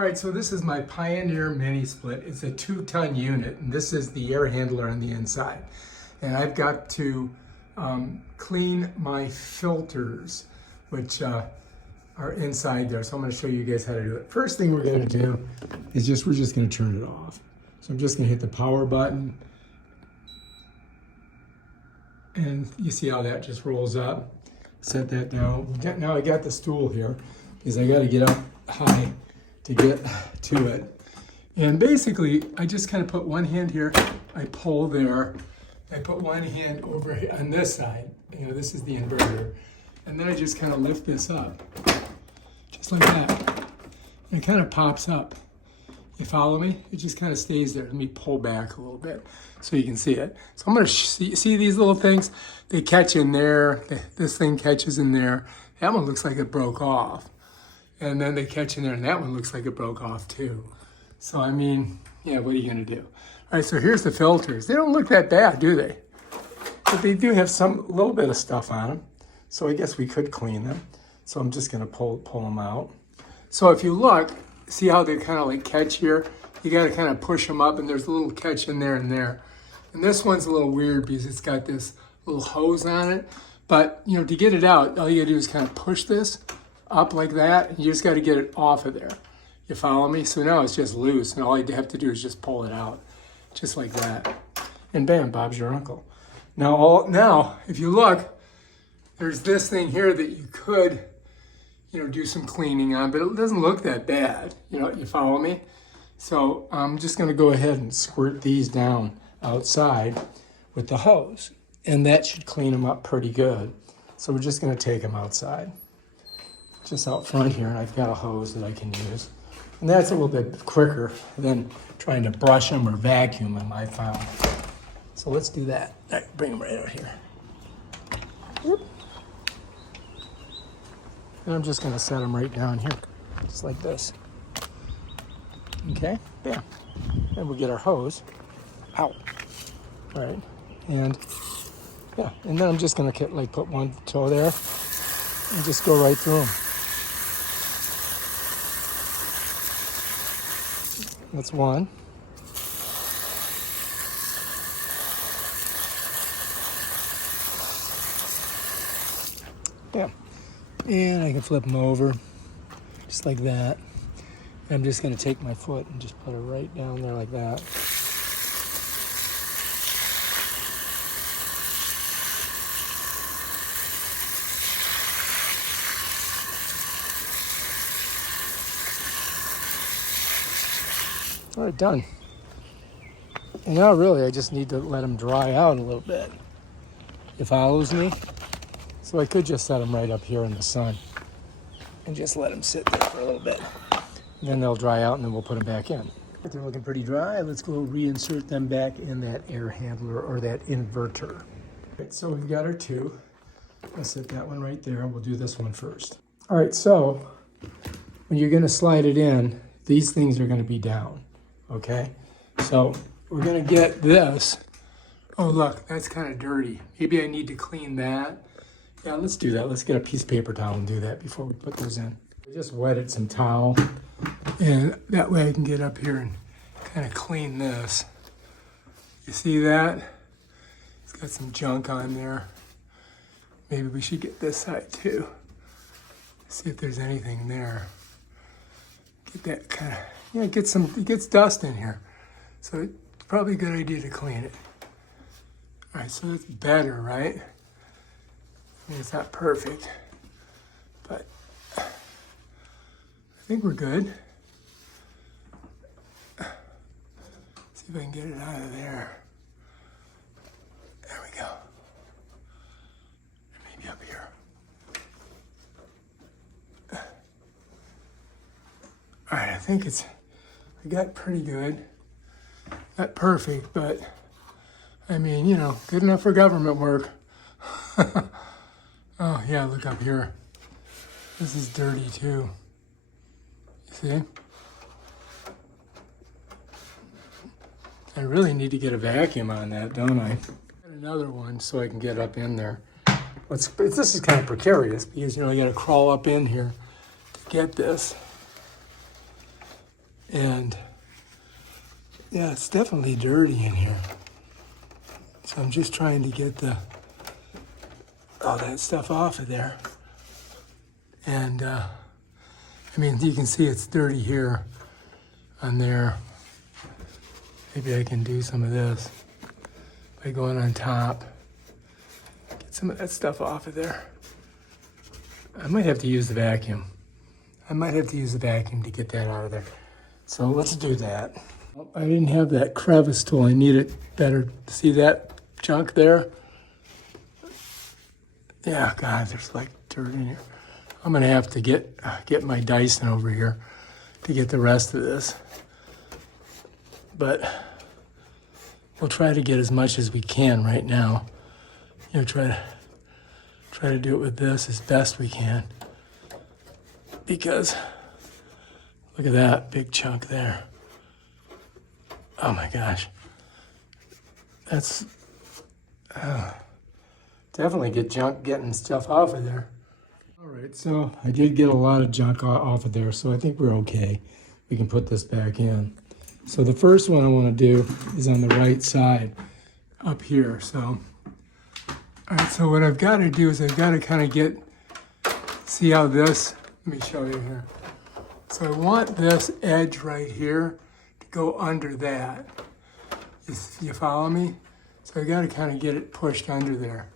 All right, so this is my Pioneer mini split. It's a 2-ton unit, and this is the air handler on the inside. And I've got to clean my filters, which are inside there. So I'm going to show you guys how to do it. First thing we're going to do is we're just going to turn it off. So I'm just going to hit the power button, and you see how that just rolls up. Set that down. Now I got the stool here because I got to get up high to get to it. And basically, I just kind of put one hand here, I pull there, I put one hand over here on this side, this is the inverter, and then I just kind of lift this up, just like that. And it kind of pops up. You follow me? It just kind of stays there. Let me pull back a little bit so you can see it. So I'm going to see these little things? They catch in there, this thing catches in there. That one looks like it broke off. And then they catch in there, and that one looks like it broke off too. So I mean, yeah, what are you gonna do? All right, so here's the filters. They don't look that bad, do they? But they do have some little bit of stuff on them. So I guess we could clean them. So I'm just gonna pull them out. So if you look, see how they kind of like catch here? You gotta kind of push them up, and there's a little catch in there and there. And this one's a little weird because it's got this little hose on it. But to get it out, all you gotta do is kind of push this up like that. You just got to get it off of there. You follow me? So now it's just loose, and all you have to do is just pull it out, just like that. And bam, Bob's your uncle. Now, if you look, there's this thing here that you could, do some cleaning on, but it doesn't look that bad. You follow me? So I'm just going to go ahead and squirt these down outside with the hose, and that should clean them up pretty good. So we're just going to take them outside. Just out front here, and I've got a hose that I can use. And that's a little bit quicker than trying to brush them or vacuum them, I found. So let's do that. All right, bring them right out here. Whoop. And I'm just gonna set them right down here, just like this. Okay, bam. And we'll get our hose out. All right, and yeah, and then I'm just gonna put one toe there and just go right through them. That's one. Yeah. And I can flip them over just like that. And I'm just going to take my foot and just put it right down there like that. All right, done. And now really I just need to let them dry out a little bit. It follows me? So I could just set them right up here in the sun and just let them sit there for a little bit. And then they'll dry out, and then we'll put them back in. They're looking pretty dry. Let's go reinsert them back in that air handler or that inverter. Right, so we've got our two. I'll set that one right there. We'll do this one first. All right, so when you're gonna slide it in, these things are gonna be down. Okay, so we're gonna get this. Oh, look, that's kind of dirty. Maybe I need to clean that. Yeah, let's do that. Let's get a piece of paper towel and do that before we put those in. I just wetted some towel, and that way I can get up here and kind of clean this. You see that? It's got some junk on there. Maybe we should get this side too. See if there's anything there. Get that kind of, it gets dust in here. So it's probably a good idea to clean it. All right, so that's better, right? I mean, it's not perfect, but I think we're good. See if I can get it out of there. There we go. Maybe up here. All right, I think I got pretty good. Not perfect, but I mean, good enough for government work. Oh yeah, look up here. This is dirty too. You see? I really need to get a vacuum on that, don't I? Another one so I can get up in there. This is kind of precarious because, I got to crawl up in here to get this. And yeah, it's definitely dirty in here. So I'm just trying to get all that stuff off of there. And I mean, you can see it's dirty here on there. Maybe I can do some of this by going on top. Get some of that stuff off of there. I might have to use the vacuum. I might have to use the vacuum to get that out of there. So let's do that. I didn't have that crevice tool. I need it better. See that junk there? Yeah, God, there's like dirt in here. I'm gonna have to get my Dyson over here to get the rest of this. But we'll try to get as much as we can right now. You know, try to do it with this as best we can. Because look at that big chunk there. Oh my gosh. That's definitely getting stuff off of there. All right, so I did get a lot of junk off of there, so I think we're okay. We can put this back in. So the first one I want to do is on the right side up here. So, all right, so what I've got to do is I've got to kind of see how this, let me show you here. So I want this edge right here to go under that. You follow me? So I got to kind of get it pushed under there.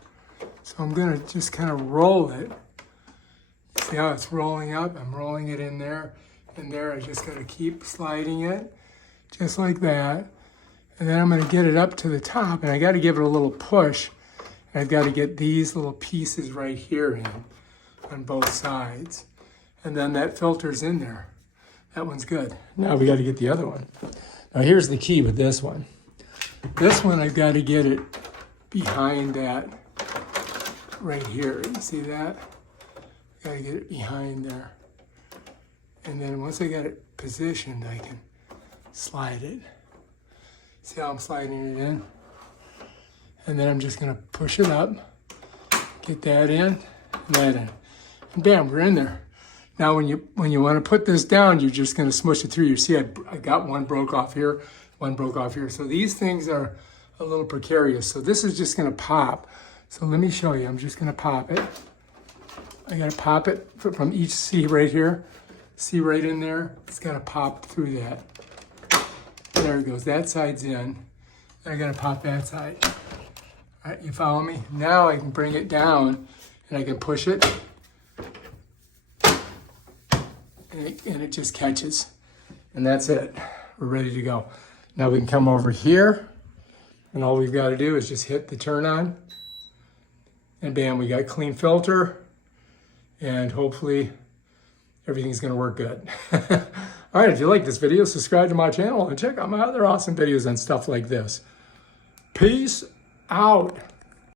So I'm going to just kind of roll it. See how it's rolling up? I'm rolling it in there. And there, I just got to keep sliding it, just like that. And then I'm going to get it up to the top, and I got to give it a little push. And I've got to get these little pieces right here in on both sides. And then that filter's in there. That one's good. Now we got to get the other one. Now here's the key with this one. This one, I've got to get it behind that right here. You see that? Got to get it behind there. And then once I got it positioned, I can slide it. See how I'm sliding it in? And then I'm just gonna push it up, get that in, and that in. And bam, we're in there. Now when you wanna put this down, you're just gonna smush it through. You see I got one broke off here, one broke off here. So these things are a little precarious. So this is just gonna pop. So let me show you, I'm just gonna pop it. I gotta pop it from each C right here. See right in there? It's gotta pop through that. There it goes, that side's in. I gotta pop that side. All right, you follow me? Now I can bring it down and I can push it. And it just catches. And that's it, we're ready to go. Now we can come over here and all we've gotta do is just hit the turn on. And bam, we got clean filter. And hopefully everything's gonna work good. All right, if you like this video, subscribe to my channel and check out my other awesome videos on stuff like this. Peace out.